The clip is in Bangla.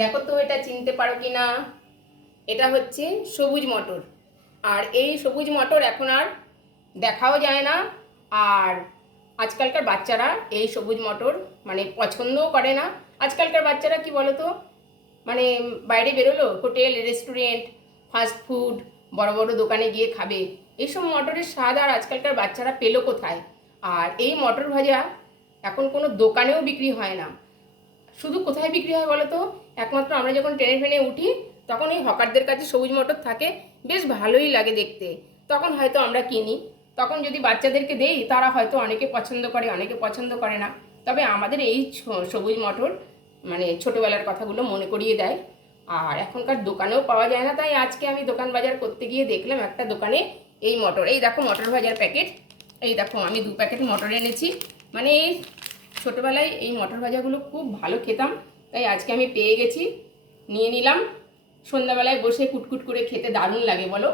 দেখো তো এটা চিনতে পারো কি না। এটা হচ্ছে সবুজ মটর। আর এই সবুজ মটর এখন আর দেখাও যায় না। আর আজকালকার বাচ্চারা এই সবুজ মটর মানে পছন্দও করে না। আজকালকার বাচ্চারা কি বলো তো, মানে বাইরে বেরোলো, হোটেল রেস্টুরেন্ট ফাস্ট ফুড বড় বড় দোকানে গিয়ে খাবে, এইসব মটরের স্বাদ আর আজকালকার বাচ্চারা পেলো কোথায়। আর এই মটর ভাজা এখন কোনো দোকানেও বিক্রি হয় না। শুধু কোথায় বিক্রি হয় বলো তো, একমাত্র আমরা যখন ট্রেনে ফ্রেনে উঠি তখন এই হকারদের কাছে সবুজ মটর থাকে, বেশ ভালোই লাগে দেখতে, তখন হয়তো আমরা কিনি। তখন যদি বাচ্চাদেরকে দেই তারা হয়তো অনেকে পছন্দ করে, অনেকে পছন্দ করে না। তবে আমাদের এই সবুজ মটর মানে ছোটোবেলার কথাগুলো মনে করিয়ে দেয়। আর এখনকার দোকানেও পাওয়া যায় না, তাই আজকে আমি দোকান বাজার করতে গিয়ে দেখলাম একটা দোকানে এই মটর, এই দেখো মটর ভাজার প্যাকেট। এই দেখো আমি 2 প্যাকেট মটর এনেছি। মানে ছোটোবেলায় এই মটর ভাজাগুলো খুব ভালো খেতাম, তাই আজকে আমি পেয়ে গেছি, নিয়ে নিলাম। সন্ধ্যাবেলায় বসে কুটকুট করে খেতে দারুণ লাগে বলো।